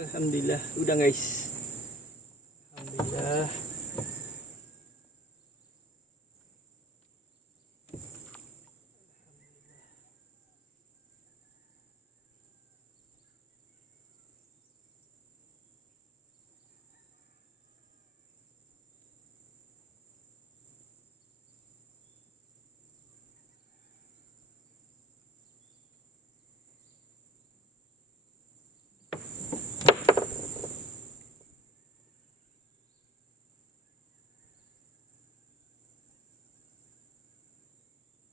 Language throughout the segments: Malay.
Alhamdulillah, udang guys. Alhamdulillah.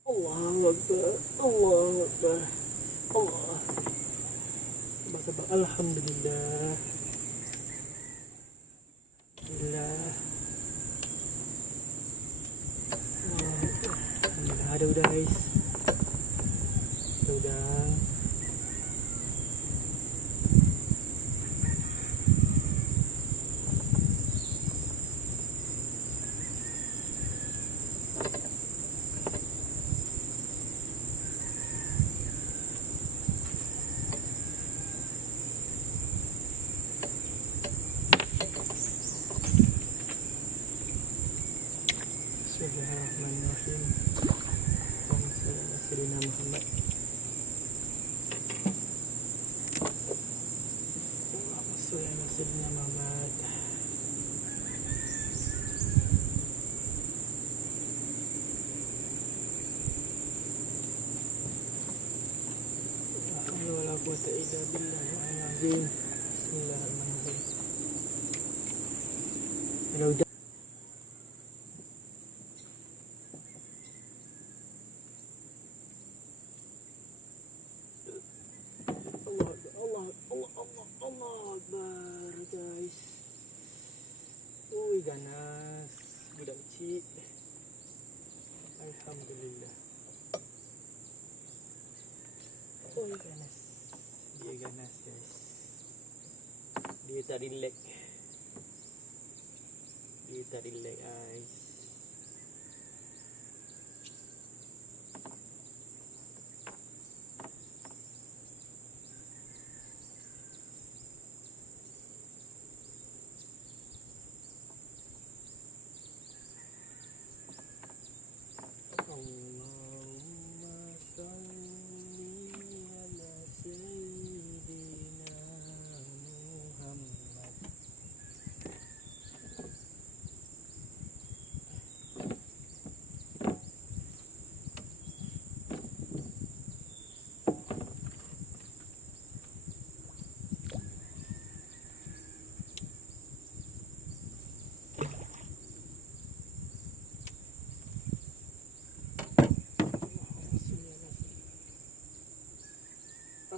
Allahu Akbar, Allahu Akbar, Allah. Sabar-sabar. Alhamdulillah. Alhamdulillah. Alhamdulillah, ada udang guys. Ada udang. Bismillahirrahmanirrahim. Allahumma shalli ala sayyidina Muhammad. Allahumma shalli ala sayyidina Muhammad. La haula wala quwwata illa billahil azim. Bismillahirrahmanirrahim. Hello. Allah Akbar guys. Ui ganas budak kecil. Alhamdulillah. Ui ganas. Dia ganas guys. Dia tak relax. Dia tak relax guys.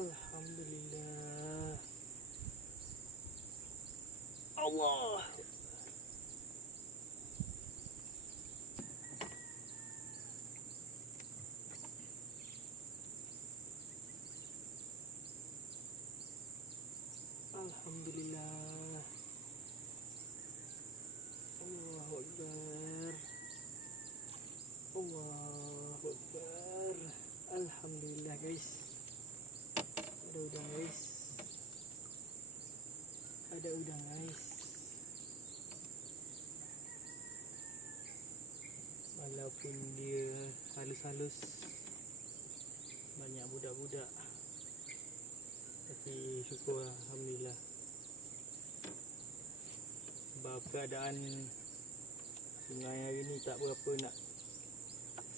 Alhamdulillah. Allah. Alhamdulillah. Allahu Akbar. Allahu Akbar. Alhamdulillah guys. Ada udang guys. Ada udang guys. Walaupun dia halus-halus, banyak budak-budak, tapi syukur alhamdulillah. Sebab keadaan sungai hari ni tak berapa nak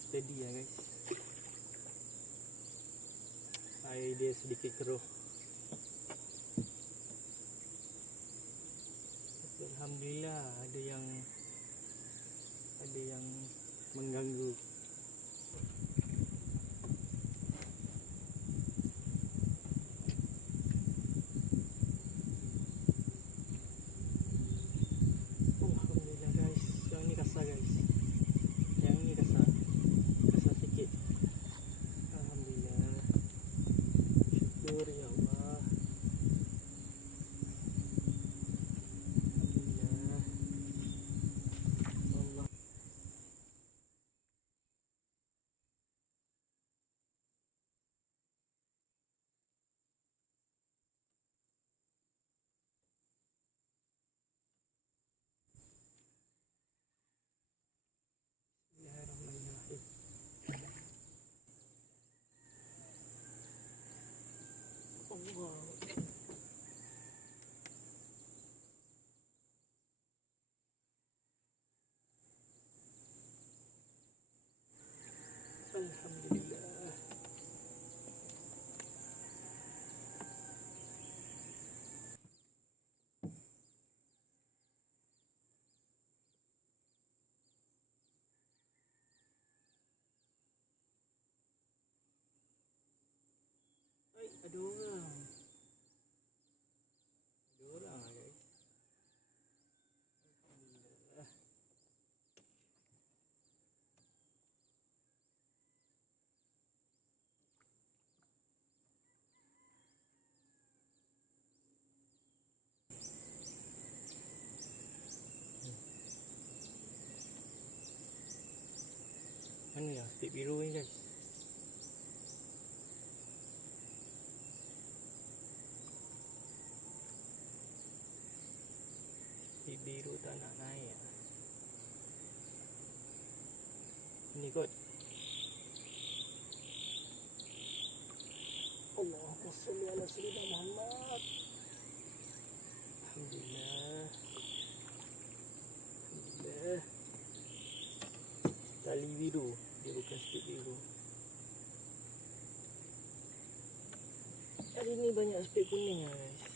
steady lah guys. air dia sedikit keruh. Tapi alhamdulillah ada yang mengganggu. Alhamdulillah guys, yang ni kasar guys. Yang ni kasar sikit. Alhamdulillah. Syukur ya Allah. Alhamdulillah. Allah. Bismillahirrahmanirrahim. Allah. Alhamdulillah. Ay, ada orang. Ada orang lah guys. Alhamdulillah. Mana yang spik biru ni guys? Spik biru tak nak naik. Ni kot. Allahumma salli ala sayyidina Muhammad. Alhamdulillah. Alhamdulillah. Tali biru, dia bukan spik biru. Hari ni banyak spik kuning lah guys.